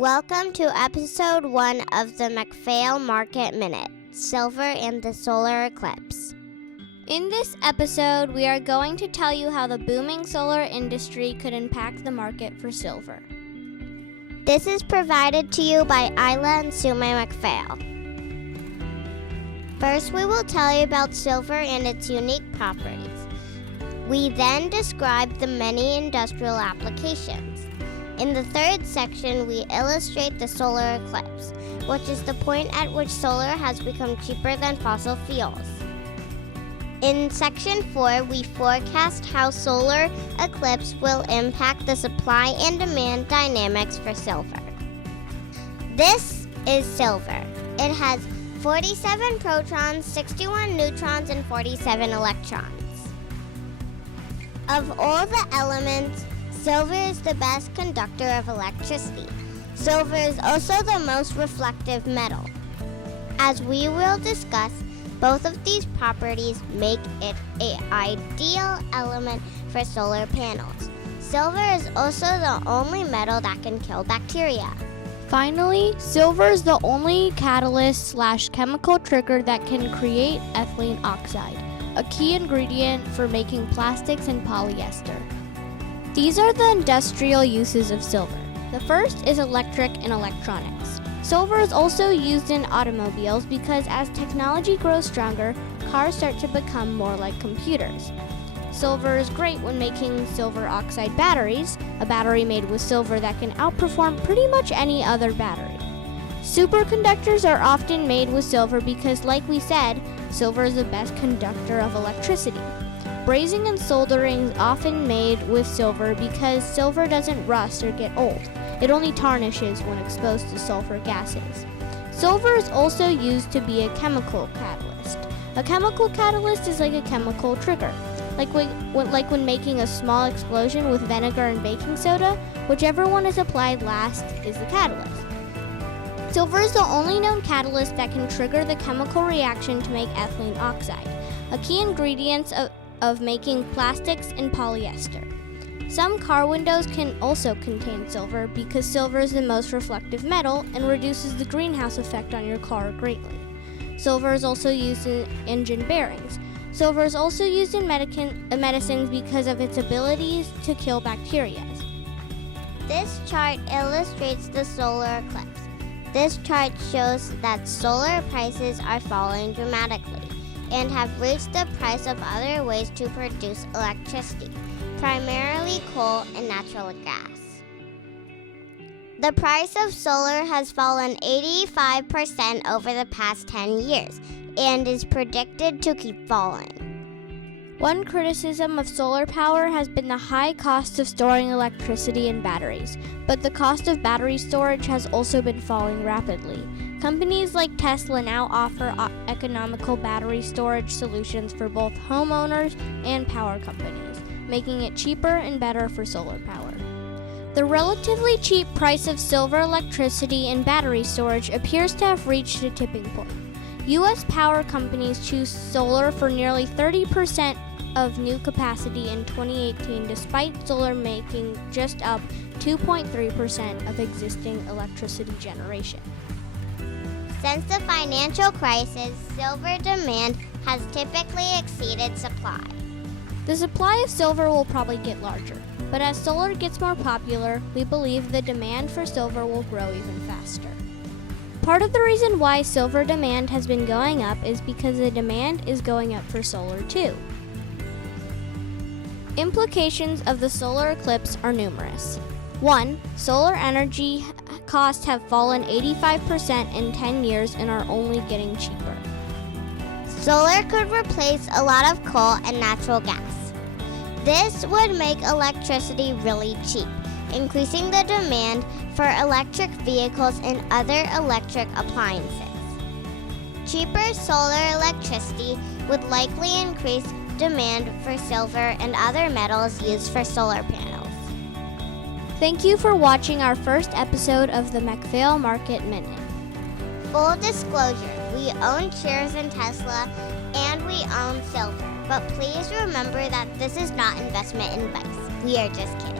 Welcome to episode 1 of the McPhail Market Minute, Silver and the Solar Eclipse. In this episode, we are going to tell you how the booming solar industry could impact the market for silver. This is provided to you by Isla and Sume McPhail. First, we will tell you about silver and its unique properties. We then describe the many industrial applications. In the third section, we illustrate the solar eclipse, which is the point at which solar has become cheaper than fossil fuels. In section 4, we forecast how solar eclipse will impact the supply and demand dynamics for silver. This is silver. It has 47 protons, 61 neutrons, and 47 electrons. Of all the elements, silver is the best conductor of electricity. Silver is also the most reflective metal. As we will discuss, both of these properties make it an ideal element for solar panels. Silver is also the only metal that can kill bacteria. Finally, silver is the only catalyst/chemical trigger that can create ethylene oxide, a key ingredient for making plastics and polyester. These are the industrial uses of silver. The first is electric and electronics. Silver is also used in automobiles because as technology grows stronger, cars start to become more like computers. Silver is great when making silver oxide batteries, a battery made with silver that can outperform pretty much any other battery. Superconductors are often made with silver because, like we said, silver is the best conductor of electricity. Brazing and soldering is often made with silver because silver doesn't rust or get old. It only tarnishes when exposed to sulfur gases. Silver is also used to be a chemical catalyst. A chemical catalyst is like a chemical trigger. Like when making a small explosion with vinegar and baking soda, whichever one is applied last is the catalyst. Silver is the only known catalyst that can trigger the chemical reaction to make ethylene oxide, a key ingredient of making plastics and polyester. Some car windows can also contain silver because silver is the most reflective metal and reduces the greenhouse effect on your car greatly. Silver is also used in engine bearings. Silver is also used in medicines because of its abilities to kill bacteria. This chart illustrates the solar eclipse. This chart shows that solar prices are falling dramatically and have reached the price of other ways to produce electricity, primarily coal and natural gas. The price of solar has fallen 85% over the past 10 years and is predicted to keep falling. One criticism of solar power has been the high cost of storing electricity in batteries, but the cost of battery storage has also been falling rapidly. Companies like Tesla now offer economical battery storage solutions for both homeowners and power companies, making it cheaper and better for solar power. The relatively cheap price of silver electricity and battery storage appears to have reached a tipping point. U.S. power companies choose solar for nearly 30% of new capacity in 2018, despite solar making just up 2.3% of existing electricity generation. Since the financial crisis, silver demand has typically exceeded supply. The supply of silver will probably get larger, but as solar gets more popular, we believe the demand for silver will grow even faster. Part of the reason why silver demand has been going up is because the demand is going up for solar too. Implications of the solar eclipse are numerous. 1. Solar energy costs have fallen 85% in 10 years and are only getting cheaper. Solar could replace a lot of coal and natural gas. This would make electricity really cheap, increasing the demand for electric vehicles and other electric appliances. Cheaper solar electricity would likely increase demand for silver and other metals used for solar panels. Thank you for watching our first episode of the McPhail Market Minute. Full disclosure, we own shares in Tesla and we own silver, but please remember that this is not investment advice. We are just kidding.